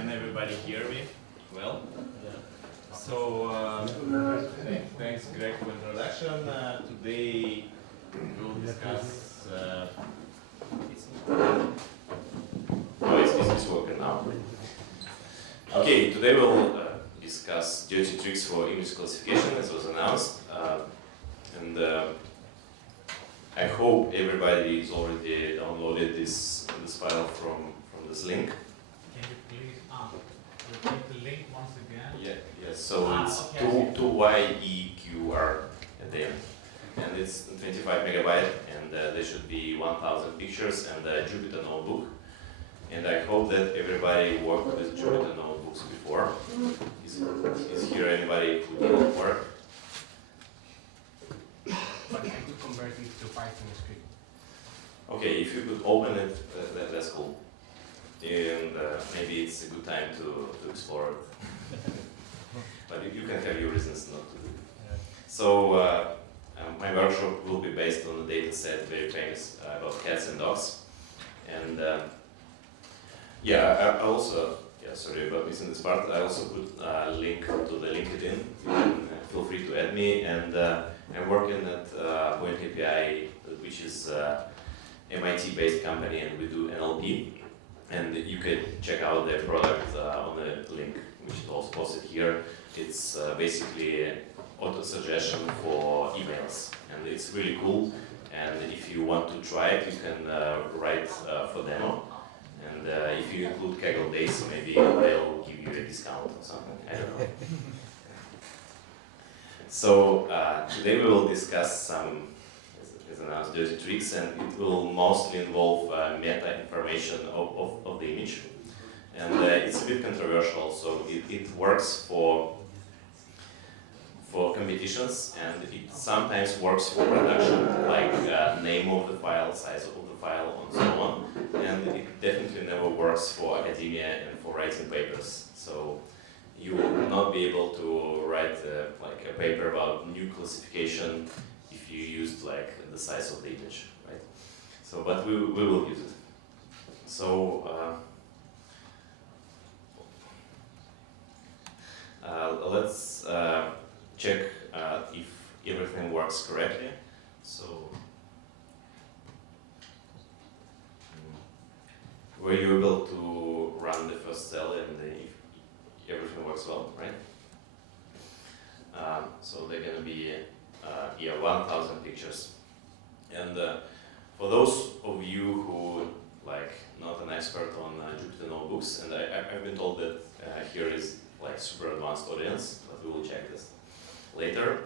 Can everybody hear me well? Yeah. So, thanks Greg for introduction. Today we will discuss... It's working now. Okay, today we'll discuss dirty tricks for image classification, as was announced. I hope everybody has already downloaded this file from this link. Can you please repeat the link once again? Yeah. So it's okay. 2YEQR at the end. And it's 25 megabyte, and there should be 1,000 pictures and a Jupyter notebook. And I hope that everybody worked with Jupyter notebooks before. Is here anybody who didn't work? But I could convert it to Python script. Okay, if you could open it, that's cool. And maybe it's a good time to explore it. But you can have your reasons not to do it. Yeah. So my workshop will be based on a data set very famous about cats and dogs. And I also, sorry about missing this part, I also put a link to the LinkedIn. You can feel free to add me. And I'm working at Point API, which is MIT-based company, and we do NLP. And you can check out their product on the link, which is also posted here. It's basically auto-suggestion for emails, and it's really cool. And if you want to try it, you can write for demo. And if you include Kaggle Days, maybe they'll give you a discount or something, I don't know. So today we will discuss some, as announced, dirty tricks, and it will mostly involve meta information of the image. And it's a bit controversial, so it works for competitions, and it sometimes works for production, like name of the file, size of the file, and so on. And it definitely never works for academia and for writing papers. So you will not be able to write like a paper about new classification if you used like the size of the image, right? So, but we will use it. So let's check if everything works correctly. So, were you able to run the first cell and if everything works well, right? So they're going to be 1,000 pictures. And for those of you who like not an expert on Jupyter notebooks, and I've been told that here is like super advanced audience, but we will check this later.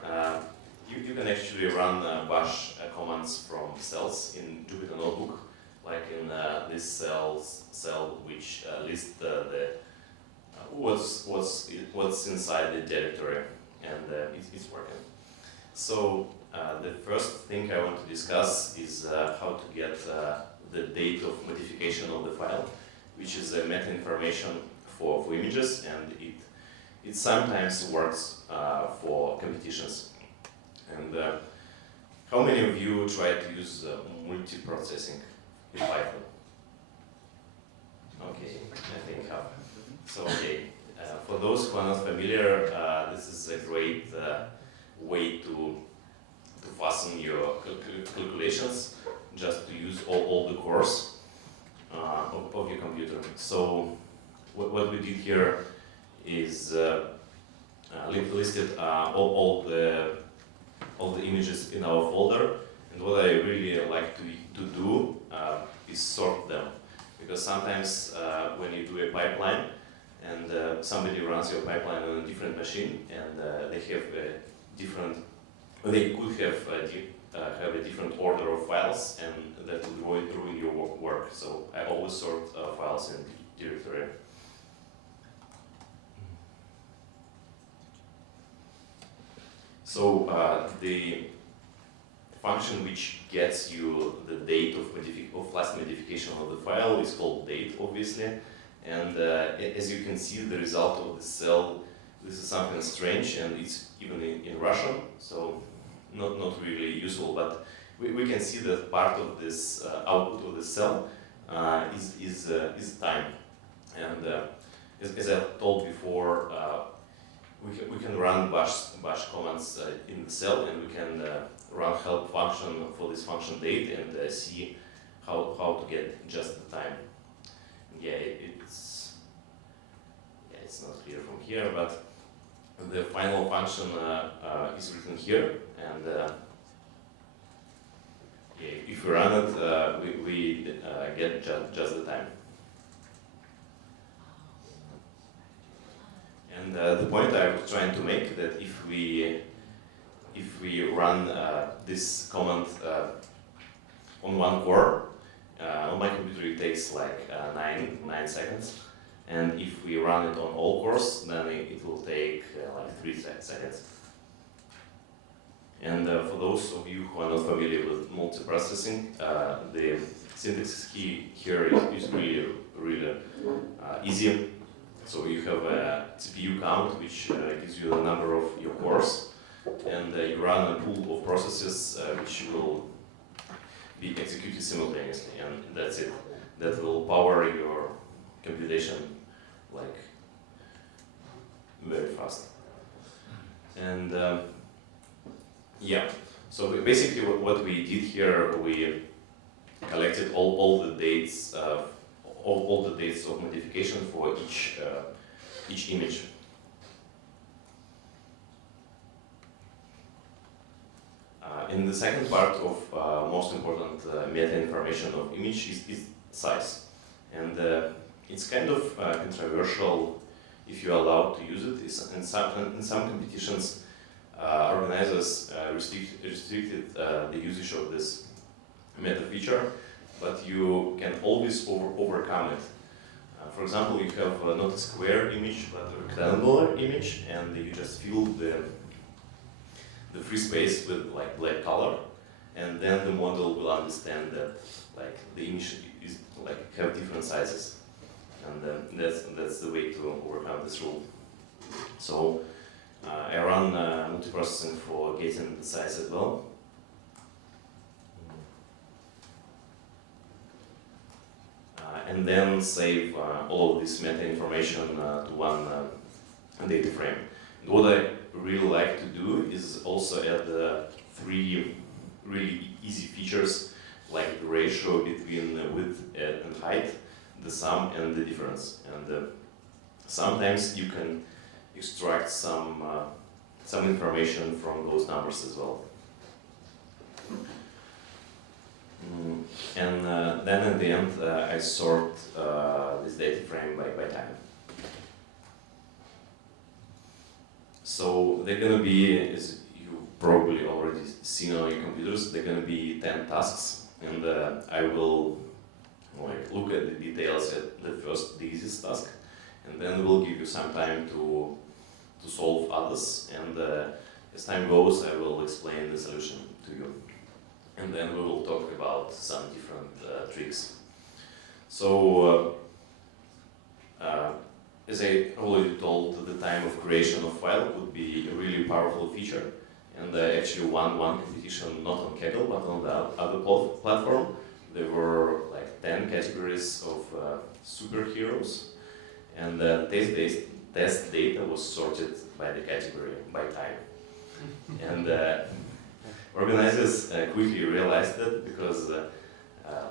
You can actually run bash commands from cells in Jupyter notebook, like in this cell which lists what's inside the directory, and it's working. So the first thing I want to discuss is how to get the date of modification of the file, which is meta information for images, and it sometimes works for competitions. And how many of you try to use multiprocessing in Python? Okay, I think half. So okay, for those who are not familiar, this is a great way to fasten your calculations, just to use all the cores of your computer. So what we did here is listed all the images in our folder, and what I really like to do is sort them, because sometimes when you do a pipeline and somebody runs your pipeline on a different machine, and they could have a different order of files, and that would ruin your work. So I always sort files in directory. So the function which gets you the date of last modification of the file is called date, obviously. And as you can see, the result of the cell, this is something strange, and it's even in Russian, so not really useful. But we can see that part of this output of the cell is time. And as I told before, we can run bash commands in the cell, and we can run help function for this function date and see how to get just the time. Yeah, it's not clear from here, but the final function is written here, and yeah, if we run it, we get just the time. And the point I was trying to make that if we run this command on one core, on my computer it takes like 9 seconds, and if we run it on all cores, then it will take like 3 seconds. And for those of you who are not familiar with multiprocessing, the syntax key here is really easy. So you have a CPU count, which gives you the number of your cores, and you run a pool of processes which will be executed simultaneously, and that's it. That will power your computation like very fast. And yeah, so basically what we did here, we collected all the dates of modification for each image. In the second part of most important meta information of image is size, and it's kind of controversial if you're allowed to use it. In some competitions, organizers restricted the usage of this meta feature, but you can always overcome it. For example, you have not a square image, but a rectangular image, and you just fill the free space with like black color, and then the model will understand that like the image is like have different sizes, and that's the way to overcome this rule. So I run multiprocessing for getting the size as well. And then save all of this meta information to one data frame. And what I really like to do is also add 3 really easy features, like the ratio between width and height, the sum and the difference. And sometimes you can extract some information from those numbers as well. And then at the end, I sort this data frame by time. So they're going to be, as you probably already seen on your computers, they're going to be 10 tasks, and I will look at the details at the first, the easiest task, and then we'll give you some time to solve others, and as time goes, I will explain the solution to you. And then we will talk about some different tricks. So, as I already told, the time of creation of file could be a really powerful feature. And I actually won one competition, not on Kaggle, but on the other platform. There were like 10 categories of superheroes, and test data was sorted by the category, by time. And organizers quickly realized that because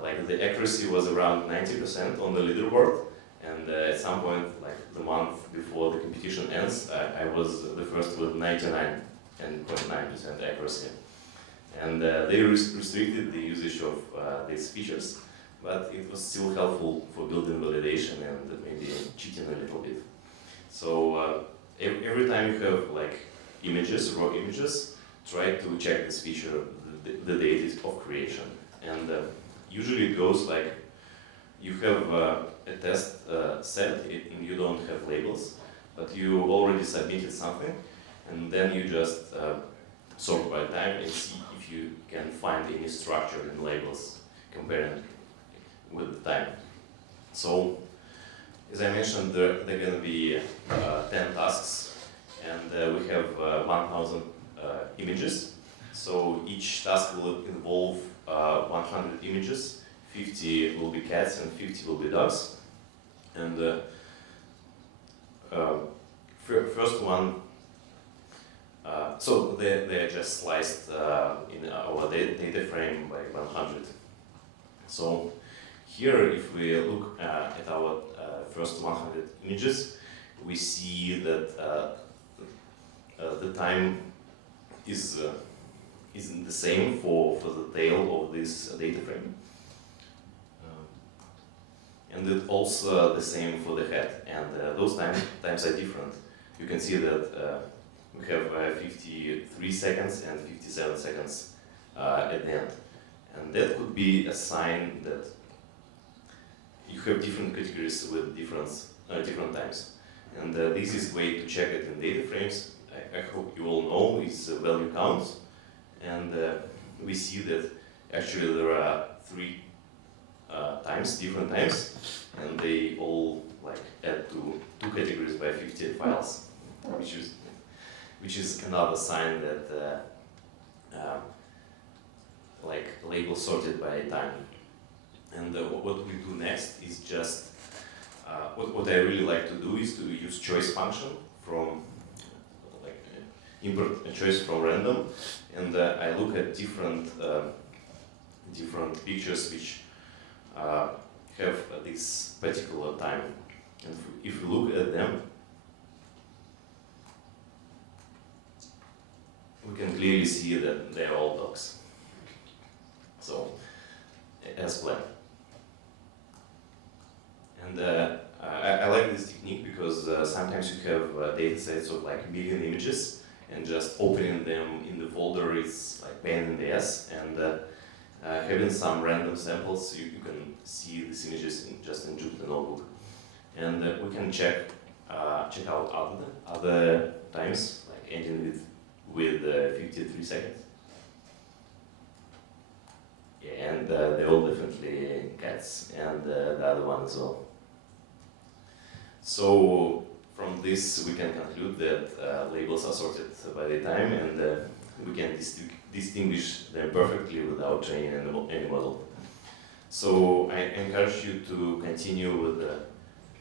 like the accuracy was around 90% on the leaderboard, and at some point, like the month before the competition ends, I was the first with 99.9% accuracy. And they restricted the usage of these features, but it was still helpful for building validation and maybe cheating a little bit. So every time you have like images, raw images, try to check this feature, the date of creation. And usually it goes like you have a test set and you don't have labels, but you already submitted something, and then you just sort by time and see if you can find any structure in labels comparing with the time. So, as I mentioned, there are going to be 10 tasks, and we have 1,000 images. So each task will involve 100 images. 50 will be cats and 50 will be dogs. And first one, so they are just sliced in our data frame by 100. So here, if we look at our first 100 images, we see that the time isn't the same for the tail of this data frame. And it's also the same for the head, and those times are different. You can see that we have 53 seconds and 57 seconds at the end. And that could be a sign that you have different categories with different times. And the easiest way to check it in data frames, I hope you all know, is value counts. And we see that actually there are 3 different times, and they all add to 2 categories by 50 files, which is another sign that label sorted by time. And what we do next is just what I really like to do is to use choice function from import a choice from random, and I look at different pictures which have this particular time. And if you look at them, we can clearly see that they are all dogs. So, as planned. And I like this technique because sometimes you have data sets of a million images, and just opening them in the folder is pain in the ass. And having some random samples, you can see these images just in Jupyter Notebook. And we can check out other times, ending with 53 seconds. Yeah, and they're all definitely cats, and the other one as well. So from this, we can conclude that labels are sorted by the time, and we can distinguish them perfectly without training any model. So I encourage you to continue with the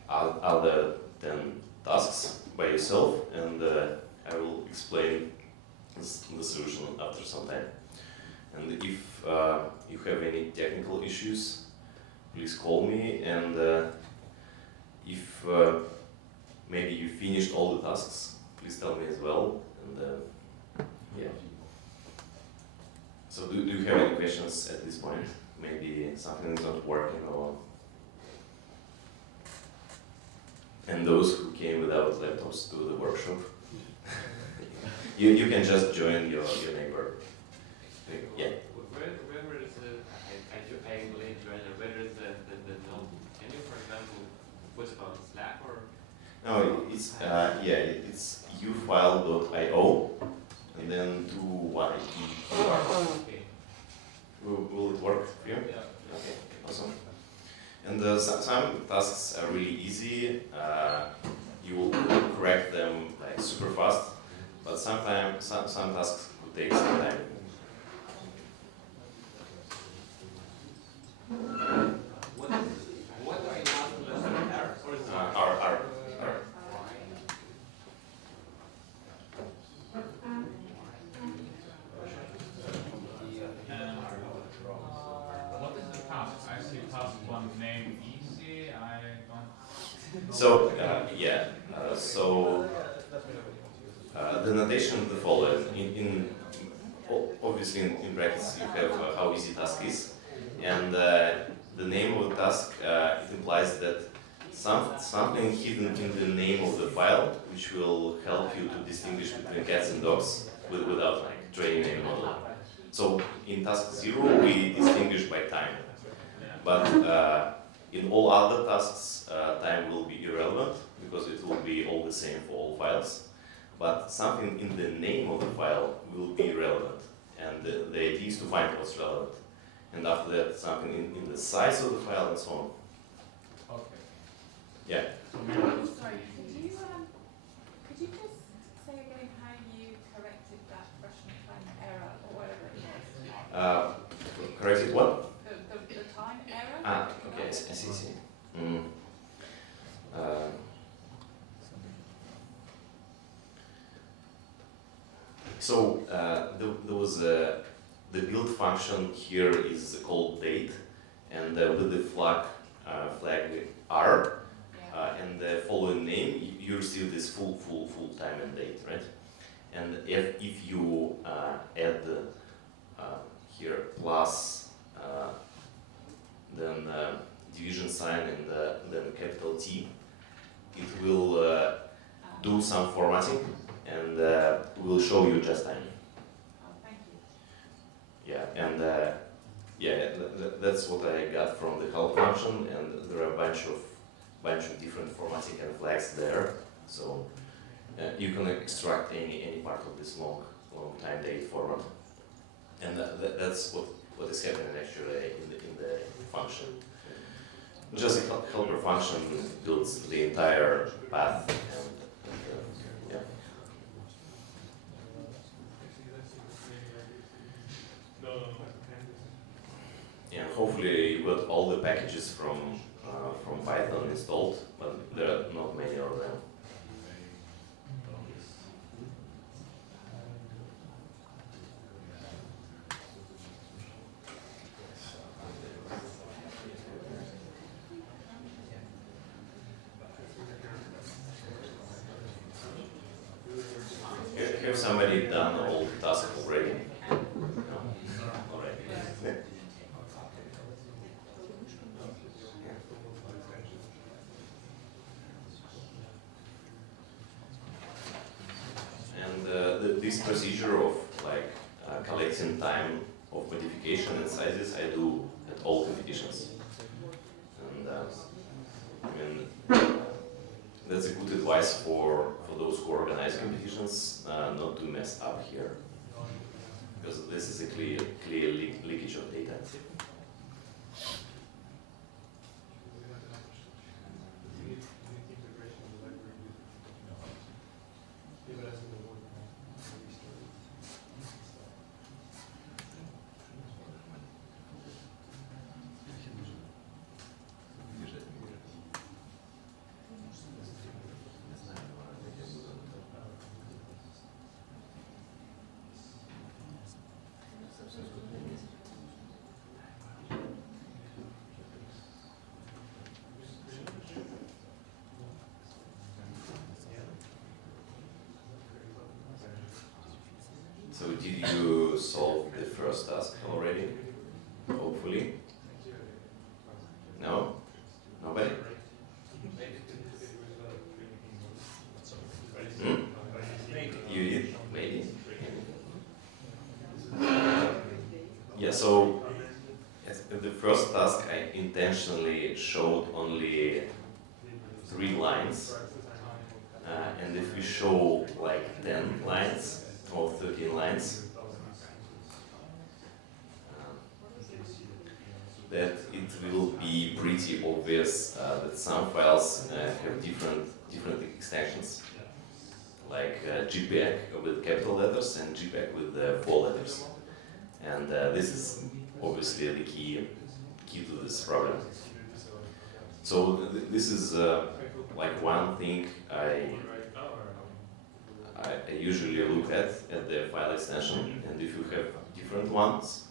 other 10 tasks by yourself, and I will explain the solution after some time. And if you have any technical issues, please call me, and if maybe you finished all the tasks, please tell me as well. And yeah. So do you have any questions at this point? Maybe something is not working, or... And those who came without laptops to the workshop, you can just join your neighbor. Yeah. Where is the, I believe, where is the node? Can you, for example, put it on Slack or? No, it's, it's ufile.io and then do one. Okay. Will it work for you? Yeah. Okay, awesome. And some tasks are really easy. You will correct them super fast, but sometimes some tasks could take some time. What are you asking less than errors? Or is it R. What is the task? I see task 1 name easy. I don't. So the notation is the following. Obviously in brackets you have how easy task is, and the name of the task it implies that something hidden in the name of the file, which will help you to distinguish between cats and dogs without training any model. So in task 0 we distinguish by time, but in all other tasks time will be irrelevant because it will be all the same for all files. But something in the name of the file will be relevant, and the idea is to find what's relevant. And after that, something in the size of the file and so on. Okay. Yeah. Sorry, could you just say again how you corrected that Russian time error or whatever it was? Corrected what? The time error? Ah, okay, I see. So there was the build function here is called date, and with the flag R and the following name, you receive this full time and date, right? And if you add here plus then division sign and then capital T, it will do some formatting and will show you just time. Oh, thank you. Yeah, and that's what I got from the help function, and there are a bunch of different formatting and flags there. So you can extract any part of this long time date format, and that's what is happening actually in the function. Just a helper function builds the entire path, and yeah. And hopefully you got all the packages from Python installed, but there are not many of them. Have somebody done all the tasks already? No? Already. And this procedure of collecting time of modification and sizes, I do at all competitions. And I mean, that's a good advice for those who organize competitions, not to mess up here, because this is a clear leakage of data. So did you solve the first task already? Hopefully. No? Nobody? Hmm? You did? Maybe. Yeah, so in the first task I intentionally showed only 3 lines. And if we show like 10 lines, or 13 lines, that it will be pretty obvious that some files have different extensions, like JPEG with capital letters and JPEG with 4 letters. And this is obviously the key to this problem. So this is like one thing I usually look at the file extension, and if you have different ones,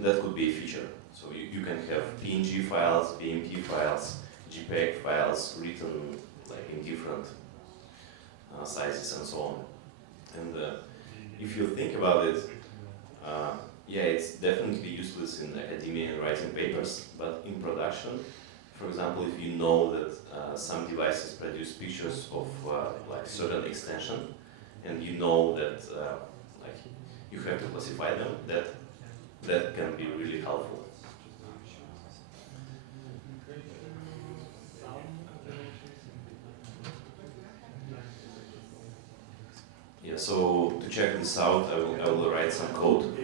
that could be a feature. So you can have PNG files, BMP files, JPEG files written like in different sizes and so on. And if you think about it, yeah, it's definitely useless in academia and writing papers, but in production, for example, if you know that some devices produce pictures of like certain extension, and you know that like you have to classify them, that can be really helpful. Yeah, so to check this out, I will write some code.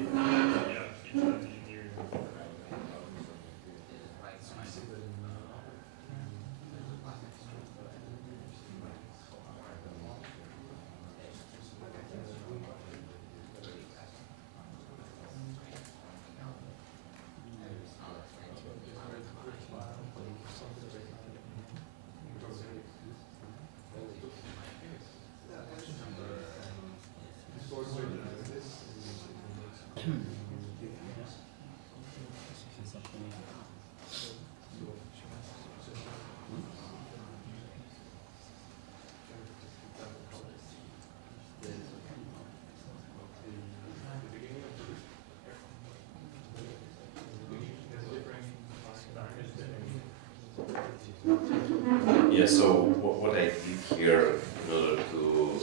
Yeah, so what I did here in order to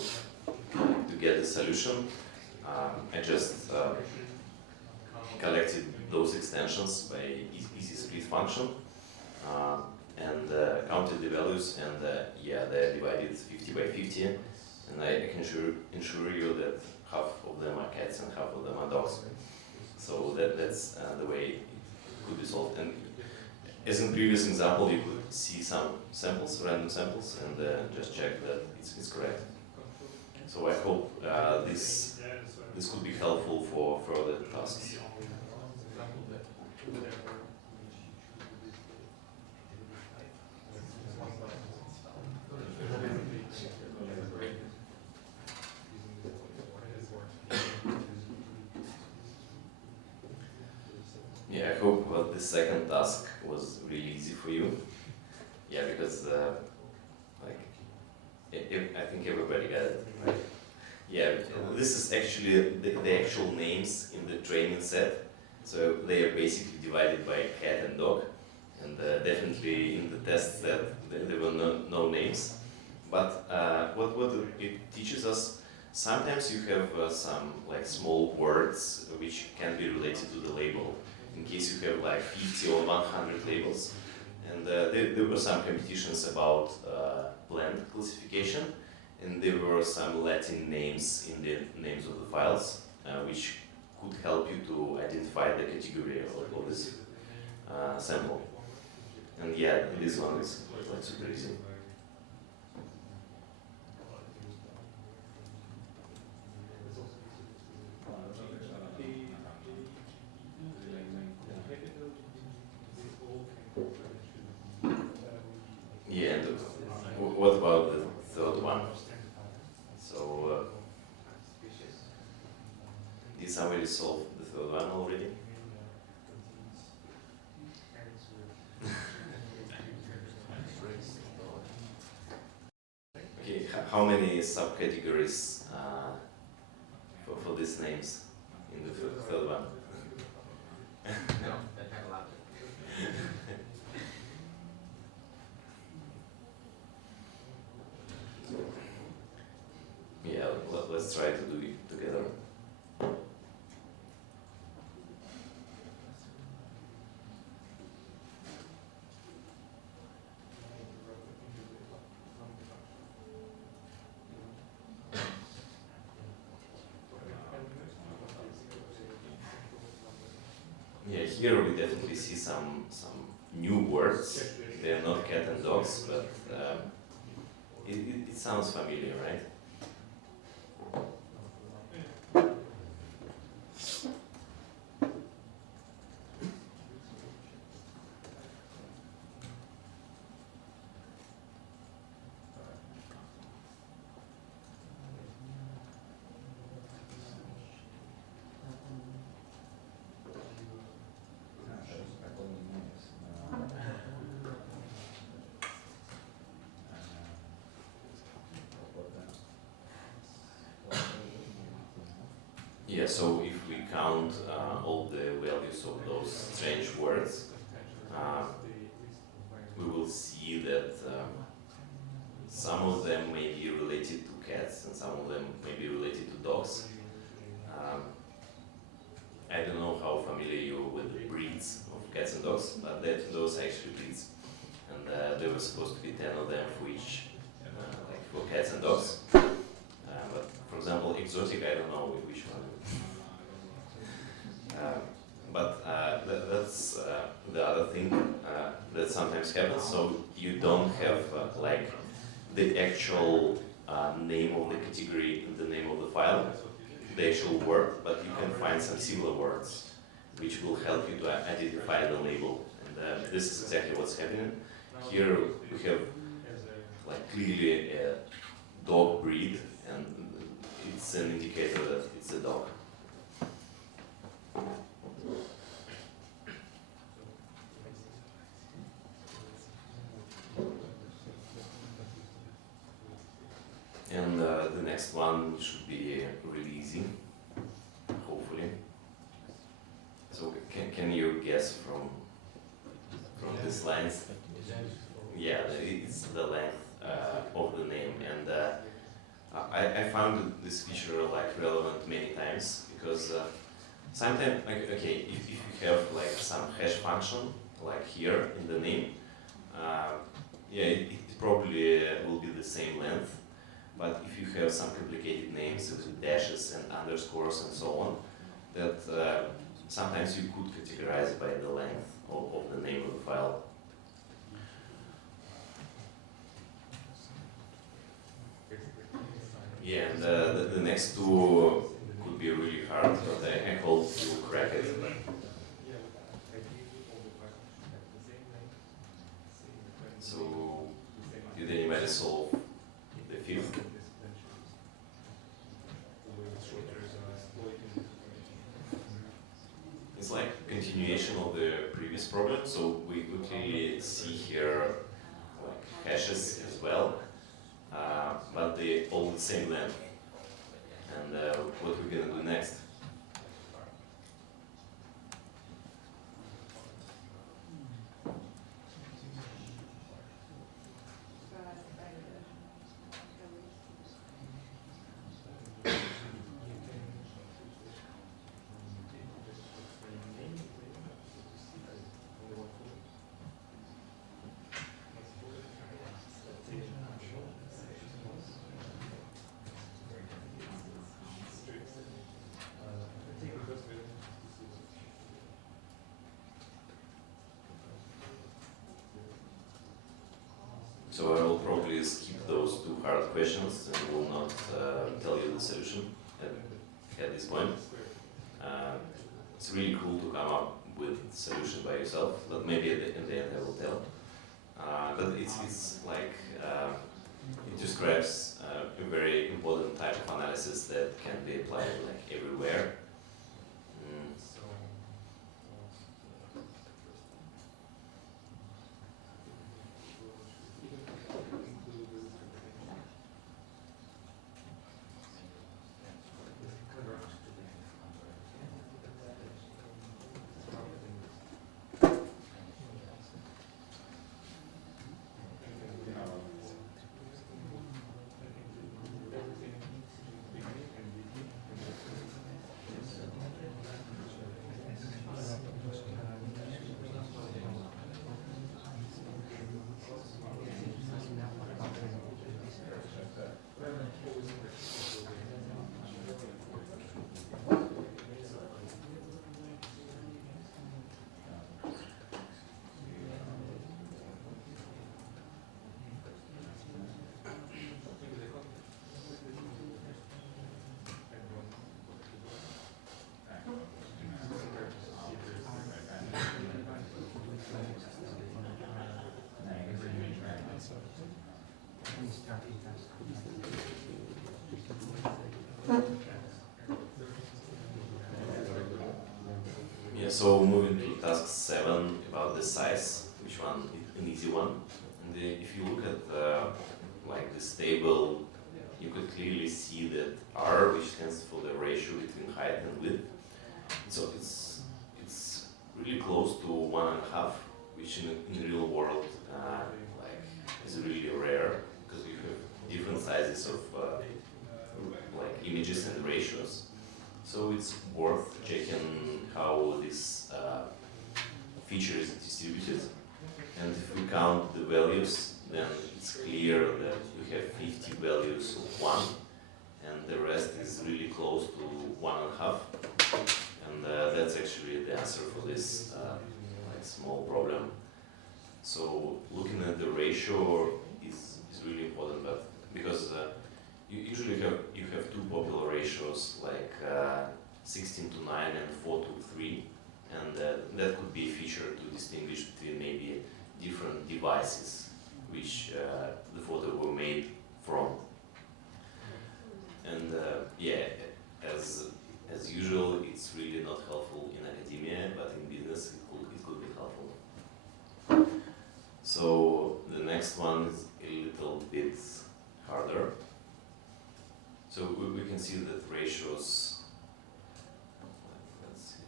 get the solution, I just collected those extensions by easy split function and counted the values, and yeah, they're divided 50 by 50, and I can ensure you that half of them are cats and half of them are dogs. So that's the way it could be solved. And as in previous example, you could see some samples, random samples, and just check that it's correct. So I hope this could be helpful for further tasks. Yeah, I hope the second task was really easy for you. Yeah, because like I think everybody got it. Right? Yeah, this is actually the actual names in the training set. So they are basically divided by cat and dog, and definitely in the test set there were no names. But what it teaches us, sometimes you have some like small words which can be related to the label. In case you have like 50 or 100 labels, and there were some competitions about blend classification, and there were some Latin names in the names of the files, which could help you to identify the category of this sample. And yeah, this one is like super easy. Yeah, and what about the third one? So, did somebody solve the third one already? Okay, how many subcategories for these names in the third one? No, that had a lot. Yeah, let's try to do it together. Yeah, here we definitely see some new words. They are not cat and dogs, but it sounds familiar, right? Yeah, so if we count all the values of those strange words, we will see that some of them may be related to cats and some of them may be related to dogs. I don't know how familiar you are with the breeds of cats and dogs, but those are actually breeds. And there were supposed to be 10 of them for each, like for cats and dogs. But for example, exotic, I don't know which one. But that's the other thing that sometimes happens. So you don't have like the actual name of the category and the name of the file, the actual word, but you can find some similar words which will help you to identify the label. And this is exactly what's happening. Here we have like clearly a dog breed, and it's an indicator that it's a dog. And the next one should be really easy, hopefully. So can you guess from these lines? yeah, it's the length of the name, and I found this feature like relevant many times because sometimes, like, okay, if you have like some hash function like here in the name, yeah, it probably will be the same length. But if you have some complicated names with dashes and underscores and so on, that sometimes you could categorize by the length of the name of the file. Yeah, and the next two could be really hard, but I hope you crack it. So, did anybody solve the fifth? It's like continuation of the previous problem, so we clearly see here like hashes as well, but they all the same length. And what we're gonna do next? So I will probably skip those two hard questions and will not tell you the solution at this point. It's really cool to come up with the solution by yourself, but maybe in the end I will tell. But it's like, it describes a very important type of analysis that can be applied like everywhere. Yeah, so moving to task 7 about the size, which one an easy one. And if you look at like this table, you could clearly see that R, which stands for the ratio between height and width, so it's really close to 1.5, which in the real world like is really rare because you have different sizes of like images and ratios. So it's worth checking how this feature is distributed. And if we count the values, then it's clear that we have 50 values of 1, and the rest is really close to 1.5. And that's actually the answer for this like small problem. So looking at the ratio is really important, but because you usually have two popular ratios like 16 to 9 and 4 to 3, and that could be a feature to distinguish between maybe different devices which the photo were made from. And yeah, as usual, it's really not helpful in academia, but in business it could be helpful. So the next one is a little bit harder. So we can see that ratios, let's see.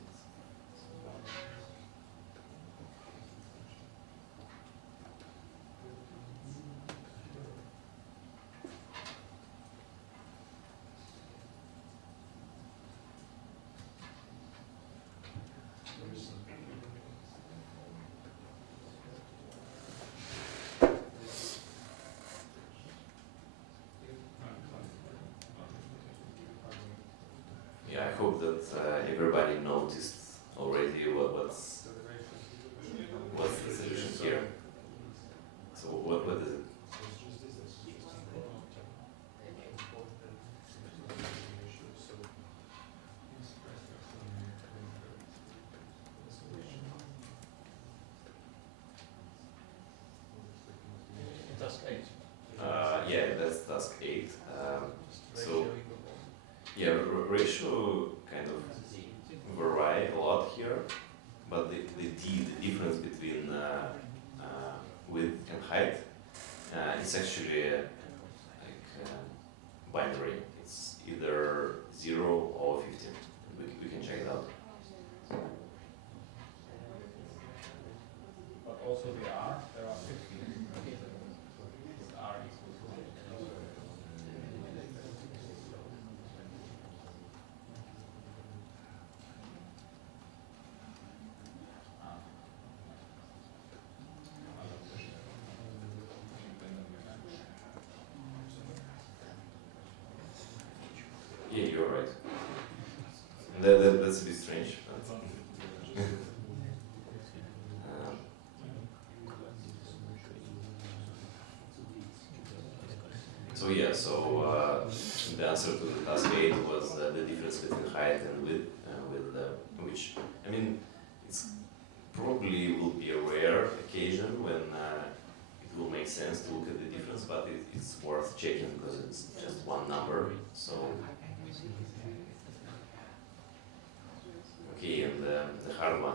hope that everybody noticed already what's the solution here. So what is it? Task 8. Yeah, that's task 8. So yeah, ratio kind of vary a lot here, but the difference between width and height is actually binary. It's either 0 or 15. We can check it out. But also the R, there are 50. R equals to Yeah, you're right. That's a bit strange. But so yeah, the answer to the task 8 was the difference between height and width, which, I mean, it's probably will be a rare occasion when it will make sense to look at the difference, but it's worth checking because it's just one number. So okay, and the hard one.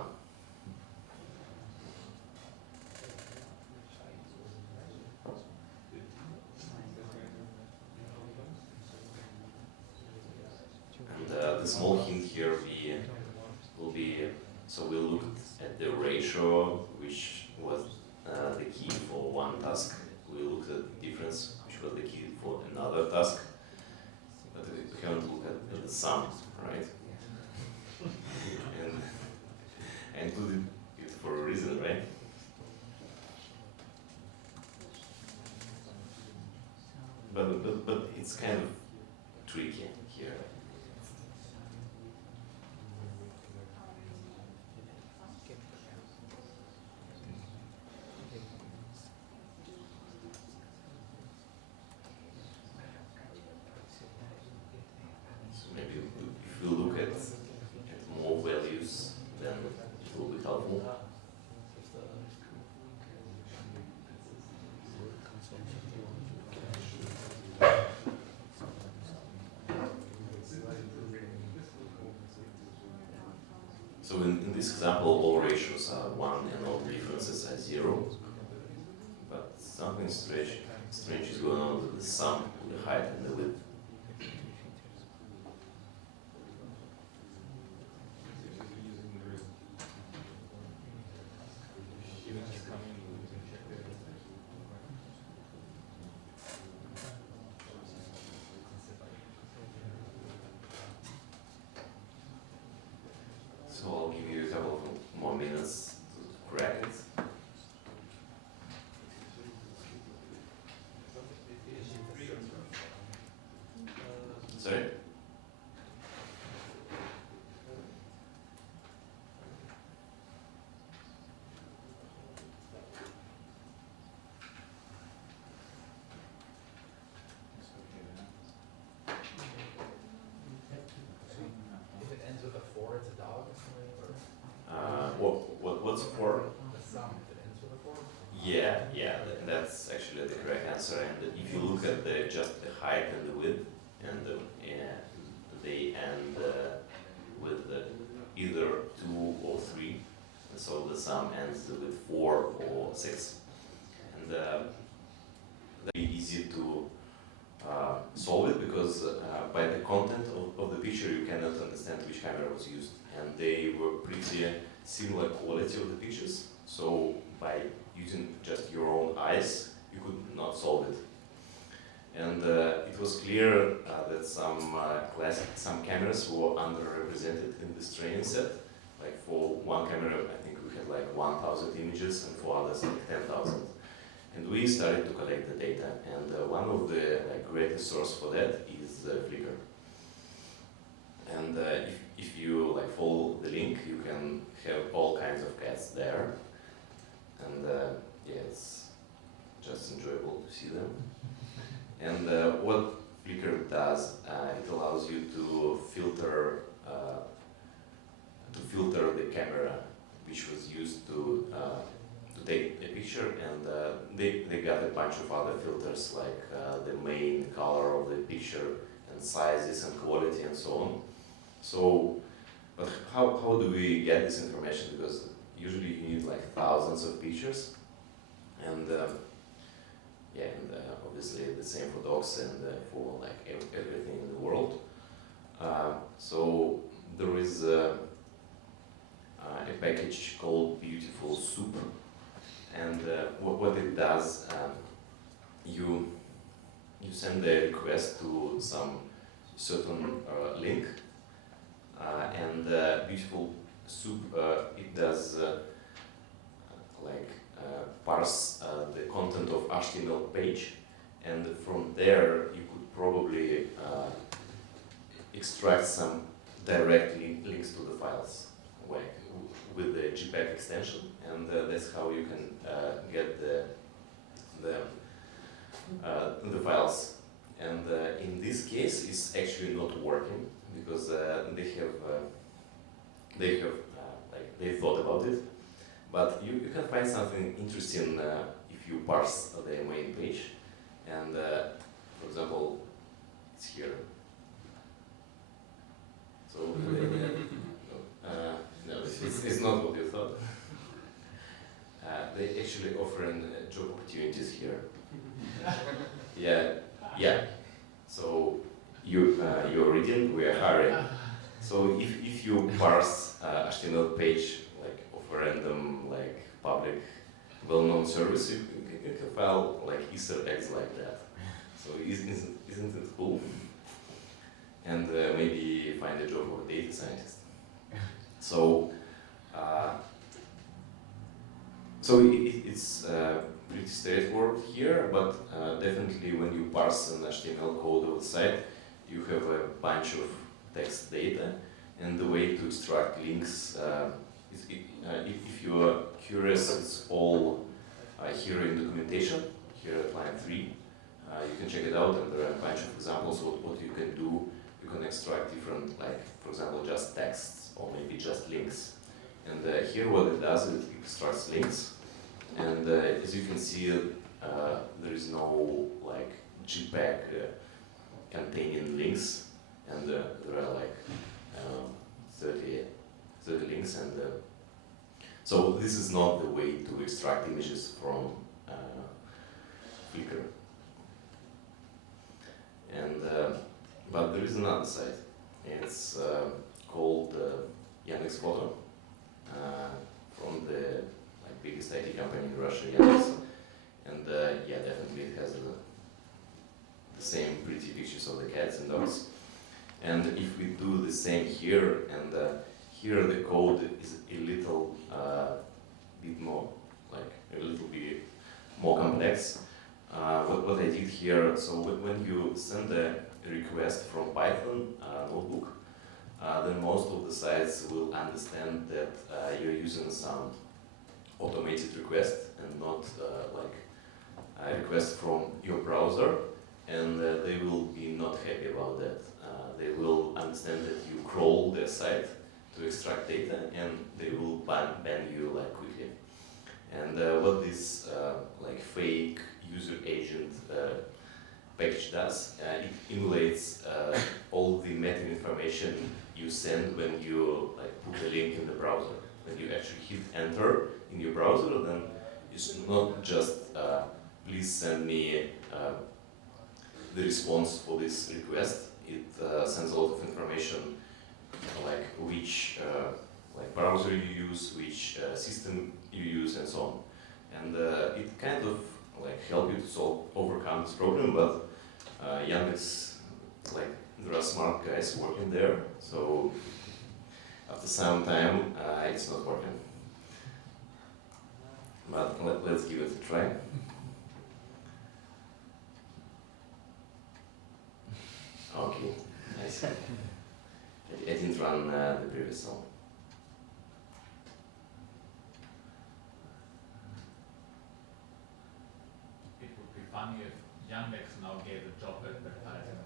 And the small hint here will be, so we looked at the ratio, which was the key for one task. We looked at the difference, which was the key for another task. But we haven't looked at the sum, right? And I included it for a reason, right? But it's kind of tricky here. So maybe if you look at more values, then it will be helpful. So in this example, all ratios are 1 and all differences are 0. But something strange is going on with the sum, with the height and the width. So I'll give you a couple of more minutes to crack it. Sorry? If it ends with a 4, it's a dog or something? What's for? The sum, if it ends with a 4? Yeah, that's actually the correct answer. And if you look at just the height and the width, and they end with either 2 or 3, and so the sum ends with 4 or 6. And very easy to solve it because by the content of the picture you cannot understand which camera was used, and they were pretty similar quality of the pictures. So by using just your own eyes, you could not solve it. And it was clear that some cameras were underrepresented in this training set. Like for one camera, I think we had like 1,000 images, and for others like 10,000. And we started to collect the data, and one of the greatest source for that is Flickr. And if you like follow the link, you can have all kinds of cats there, and yeah, it's just enjoyable to see them. And what Flickr does, it allows you to filter the camera which was used to take a picture, and they got a bunch of other filters like the main color of the picture and sizes and quality and so on. So, but how do we get this information? Because usually you need like thousands of pictures, and yeah, and obviously the same for dogs and for like everything in the world. So there is a package called Beautiful Soup, and what it does, you send a request to some certain link, and Beautiful Soup it does parse the content of HTML page, and from there you could probably extract some direct links to the files, like with the JPEG extension, and that's how you can get the files. And in this case, it's actually not working because they thought about it. But you can find something interesting if you parse the main page. And for example, it's here. So no, it's not what you thought. They actually offering job opportunities here. Yeah. So you're reading, we are hiring. So if you parse HTML page like of a random like public well-known service, you can file like Easter eggs like that. So isn't it cool? And maybe find a job for a data scientist. So it's pretty straightforward here, but definitely when you parse an HTML code of the site, you have a bunch of text data, and the way to extract links, if you are curious, it's all here in documentation, here at line 3. You can check it out, and there are a bunch of examples of what you can do. You can extract different, like, for example, just texts, or maybe just links. And here what it does, it extracts links. And as you can see, there is no like JPEG containing links, and there are like 30 links, and so this is not the way to extract images from Flickr. And but there is another site. It's called Yandex Photo, from the biggest IT company in Russia, Yandex. And yeah, definitely it has the same pretty pictures of the cats and dogs. And if we do the same here, and here the code is a little bit more, like a little bit more complex. What I did here, so when you send a request from Python notebook, then most of the sites will understand that you're using some automated request and not like a request from your browser, and they will be not happy about that. They will understand that you crawl their site to extract data, and they will ban you like quickly. And what this like fake user agent package does, it emulates all the meta information you send when you like put a link in the browser. When you actually hit enter in your browser, then it's not just please send me the response for this request. It sends a lot of information, like which like browser you use, which system you use, and so on. And it kind of like help you to overcome this problem. But Yandex, like there are smart guys working there, so after some time it's not working. But let's give it a try. Okay, nice. run the previous cell. It would be funny if Yandex now gave a job advertising.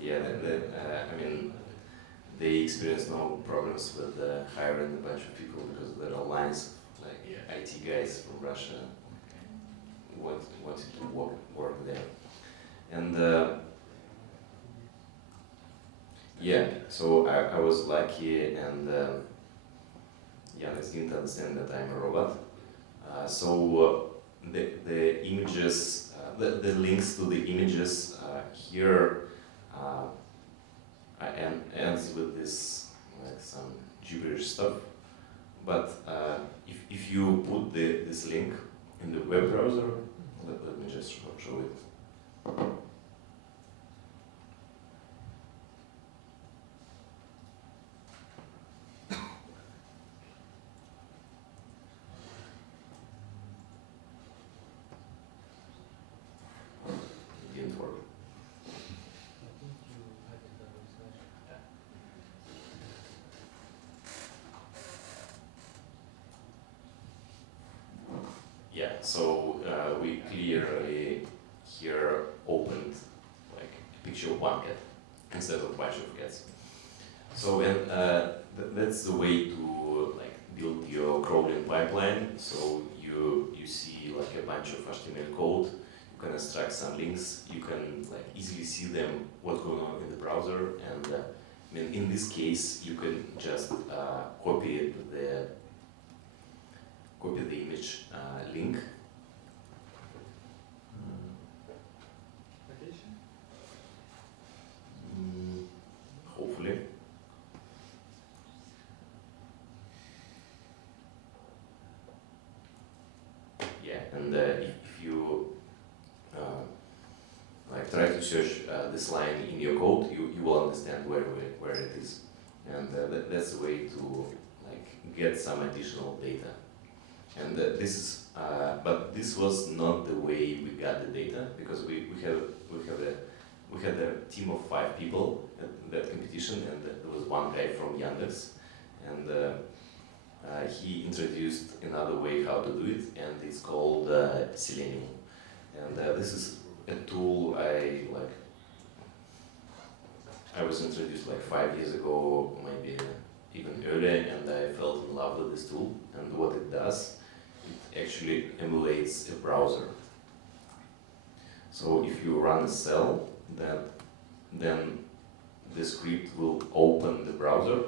Yeah, I mean, they experience no problems with hiring a bunch of people because there are lines of like Yeah. IT guys from Russia wanted to work there. And yeah, so I was lucky, and Yandex didn't understand that I'm a robot. So the images, the links to the images here ends with this like some gibberish stuff. But if you put this link in the web browser, let me just show it. It didn't work. Yeah, so we clearly here opened like a picture of one cat instead of a bunch of cats. So and that's the way to like build your crawling pipeline. So you see like a bunch of HTML code. You can extract some links. You can like easily see them what's going on in the browser. And I mean, in this case, you can just copy the image link. Hopefully. Yeah, and if you like try to search this line in your code, you will understand where it is, and that's the way to like get some additional data. And this is, but this was not the way we got the data, because we had a team of 5 people at that competition, and there was one guy from Yandex, and he introduced another way how to do it, and it's called Selenium. And this is a tool I was introduced like 5 years ago, maybe even earlier, and I fell in love with this tool. And what it does, it actually emulates a browser. So if you run a cell, then the script will open the browser.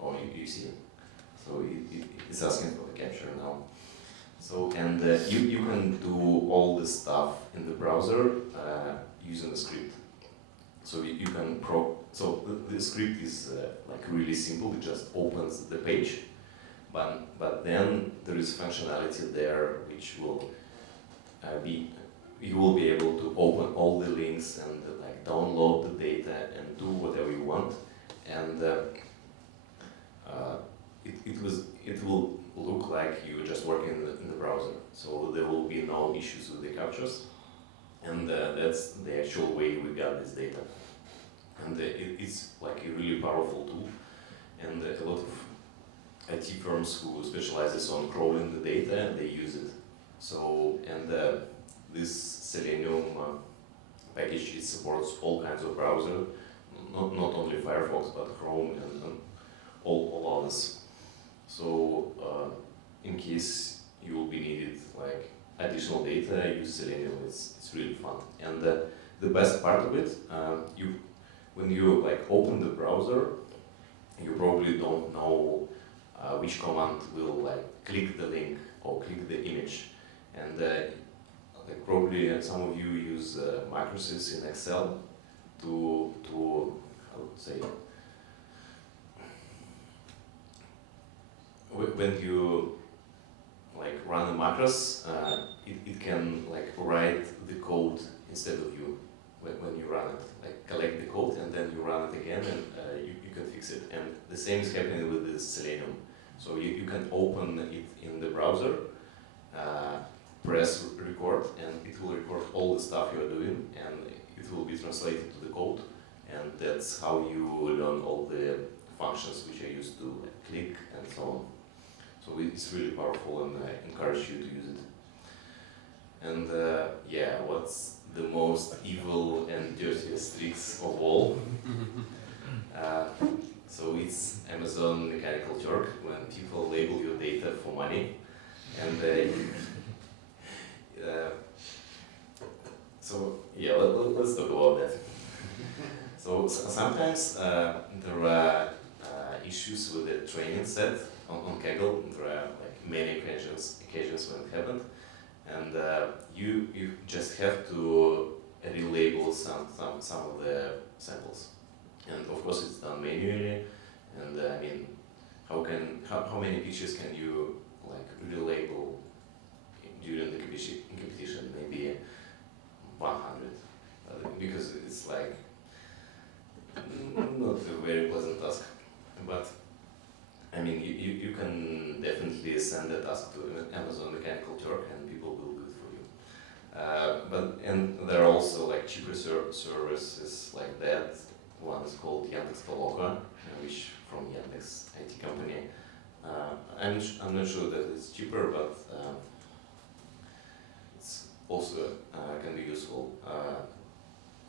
Oh, you see it. So it's asking for the capture now. So and you can do all the stuff in the browser using the script. So you can so the script is like really simple. It just opens the page, but then there is functionality there which will you will be able to open all the links and like download the data and do whatever you want, and it will look like you're just working in the browser. So there will be no issues with the captures, and that's the actual way we got this data. And it's like a really powerful tool, and a lot of IT firms who specializes on crawling the data, they use it. So and this Selenium package, it supports all kinds of browser, not only Firefox but Chrome and all others. So in case you will be needed like additional data, use Selenium. It's really fun. And the best part of it, when you like open the browser, you probably don't know which command will like click the link or click the image, and like probably some of you use macroses in Excel to I would say, when you like run a macros, it can like write the code instead of you when you run it, like collect the code and then you run it again, and you can fix it. And the same is happening with this Selenium. So you can open it in the browser, press record, and it will record all the stuff you are doing, and it will be translated to the code, and that's how you learn all the functions which are used to click and so on. So it's really powerful, and I encourage you to use it. And yeah, what's the most evil and dirtiest tricks of all? So it's Amazon Mechanical Turk, when people label your data for money, and so yeah, let's talk about that. So sometimes there are issues with the training set on Kaggle. There are like many occasions when it happened, and you just have to relabel some of the samples, and of course it's done manually. And I mean, how many pictures can you like relabel during the competition? Maybe 100, because it's like not a very pleasant task. But I mean, you can definitely send a task to Amazon Mechanical Turk, and people will do it for you. And there are also like cheaper services like that. One is called Yandex Toloka, which from Yandex IT company. I'm not sure that it's cheaper, but it's also can be useful.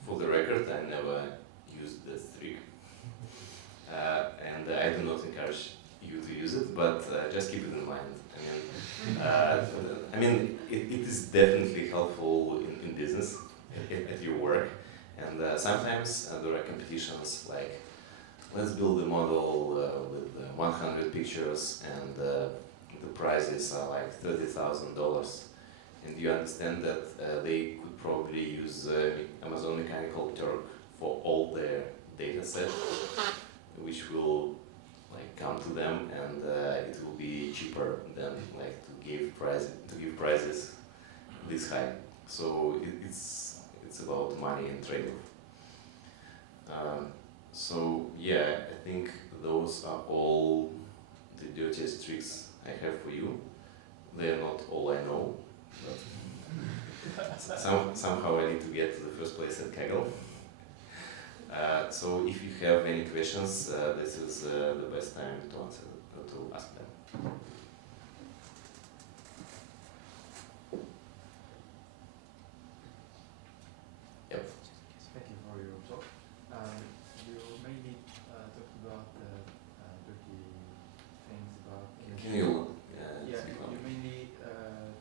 For the record, I never used this trick, and I do not encourage you to use it, but just keep it in mind. I mean, it is definitely helpful in business, at your work, and sometimes there are competitions like, let's build a model with 100 pictures, and the prizes are like $30,000, and you understand that they could probably use Amazon Mechanical Turk for all their data set, which will like come to them, and it will be cheaper than like to give prizes this high. So it's about money and trade-off. So yeah, I think those are all the dirtiest tricks I have for you. They are not all I know, but somehow I need to get to the first place at Kaggle. So if you have any questions, this is the best time to ask them. Yep. Thank you for your talk. You mainly talked about dirty things about. Can you? Yeah, you mainly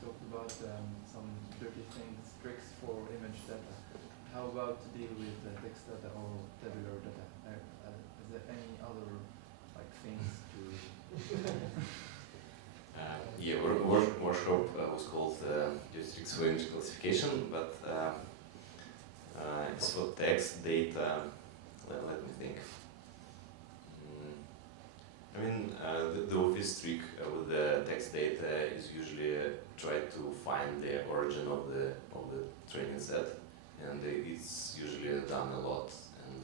talked about some dirty things, tricks for image data. How about to deal with text data or tabular data? Is there any other like things to? Yeah, workshop was called Tricks for Image Classification, but it's for text data. Let me think. I mean, the obvious trick with the text data is usually try to find the origin of the training set, and it's usually done a lot. And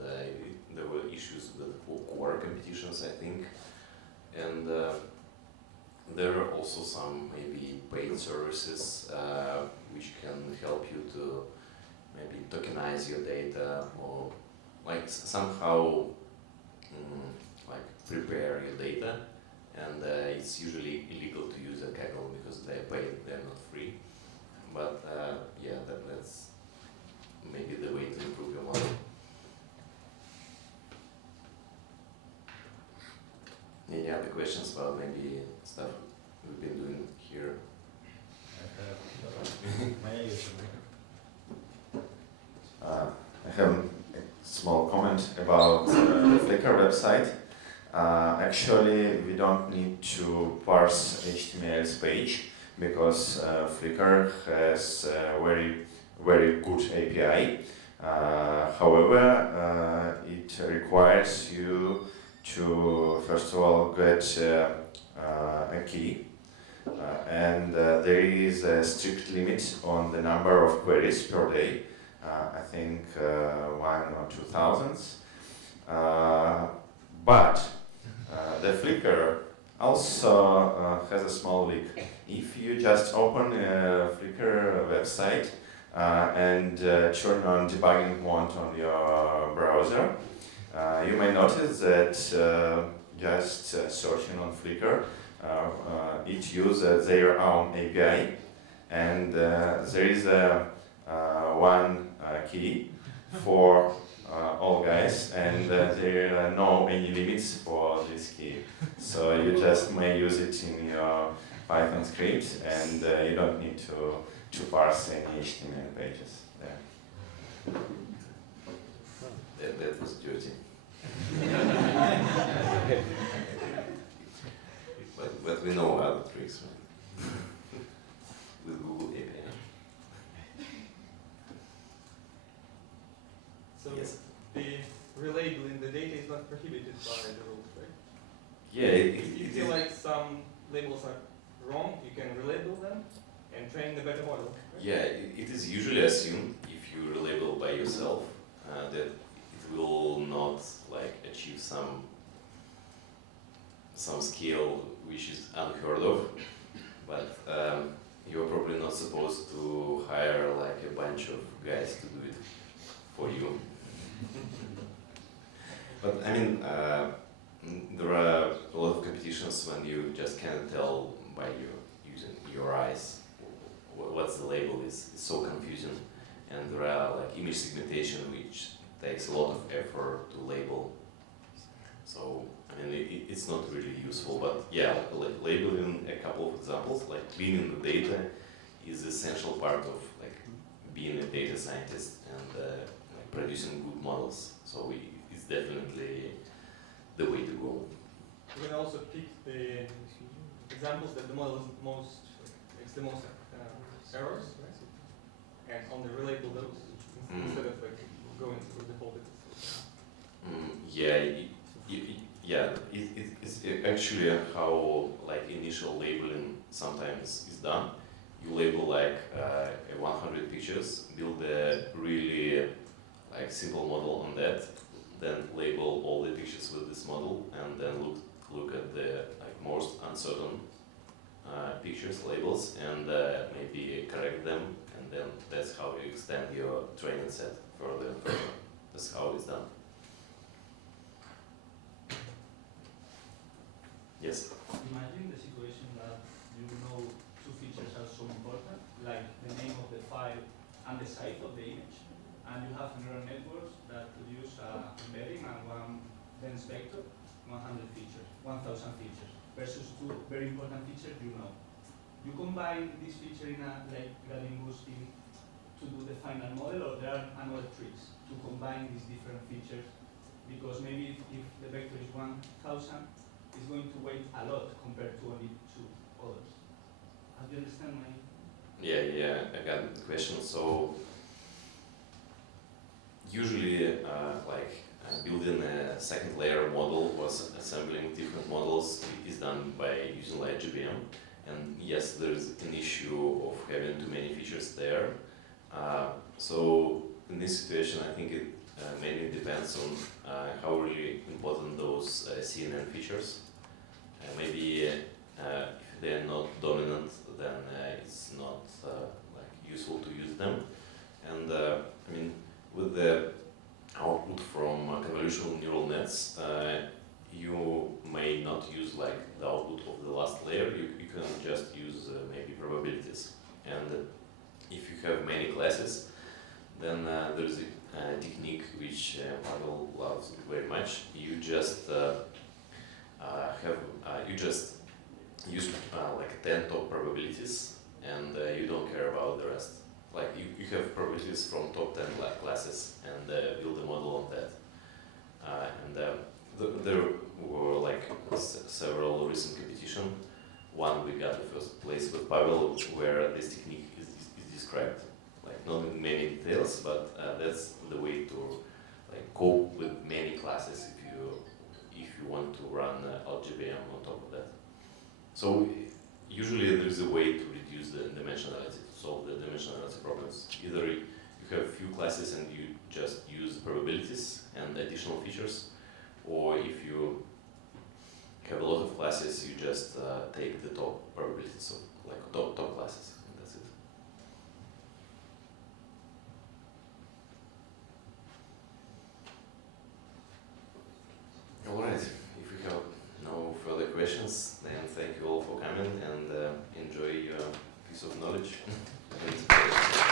there were issues with core competitions, I think, and there are also some maybe paid services which can help you to maybe tokenize your data, or like somehow like prepare your data, and it's usually illegal to use a Kaggle because they're paid, they're not free. But yeah, that's maybe the way to improve your model. Any other questions about maybe stuff we've been doing here? I have a small comment about the Flickr website. Actually, we don't need to parse HTML's page because Flickr has a very good API. However, it requires you to first of all get a key, and there is a strict limit on the number of queries per day. I think 1,000 or 2,000. But the Flickr also has a small leak. If you just open a Flickr website, and turn on debugging mode on your browser, you may notice that just searching on Flickr, each uses their own API, and there is one key for all guys, and there are no any limits for this key. So you just may use it in your Python script, and you don't need to parse any HTML pages there. That was dirty. but we know other tricks, right? With Google API. So Yes. the relabeling the data is not prohibited by the rules, right? Yeah, If you feel like some labels are wrong, you can relabel them and train the better model. Right? yeah, it is usually assumed if you relabel by yourself that it will not like achieve some scale which is unheard of, but you're probably not supposed to hire like a bunch of guys to do it for you. But I mean, there are a lot of competitions when you just can't tell by using your eyes what's the label is. It's so confusing, and there are like image segmentation which takes a lot of effort to label. So I mean, it's not really useful. But yeah, labeling a couple of examples, like cleaning the data, is essential part of like being a data scientist and like producing good models. So it's definitely the way to go. You can also pick the examples that the model is makes the most errors, right? And only relabel those instead of like going through the whole data. It's actually how like initial labeling sometimes is done. You label like 100 pictures, build a really like simple model on that, then label all the pictures with this model, and then look at the like most uncertain pictures labels and maybe correct them, and then that's how you extend your training set further and further. That's how it's done. Yes. Imagine the situation that you know two features are so important, like the name of the file and the size of the image, and you have neural networks that produce embedding and one dense vector, 100 features, 1,000 features, versus two very important features you know. You combine this feature in a like gradient boosting to do the final model, or there are another tricks to combine these different features, because maybe if the vector is 1,000, it's going to weight a lot compared to only two others. Do you understand my? Yeah, I got the question. So usually, building a second layer model or assembling different models is done by using LogicAI. And yes, there is an issue of having too many features there. So in this situation, I think it mainly depends on how really important those CNN features. Maybe if they're not dominant, then it's not useful to use them. And I mean, with the output from convolutional neural nets, you may not use like the output of the last layer. You can just use maybe probabilities. And if you have many classes, then there's a technique which Pavel loves very much. You just use like 10 top probabilities, and you don't care about the rest. Like you have probabilities from top 10 classes, and build a model on that. There were like several recent competition. One we got the first place with Pavel, where this technique is described. Like not in many details, but that's the way to like cope with many classes if you want to run LogicAI on top of that. So usually there is a way to reduce the dimensionality, to solve the dimensionality problems. Either you have few classes and you just use probabilities and additional features, or if you have a lot of classes, you just take the top probabilities of like top classes, and that's it. piece of knowledge. And,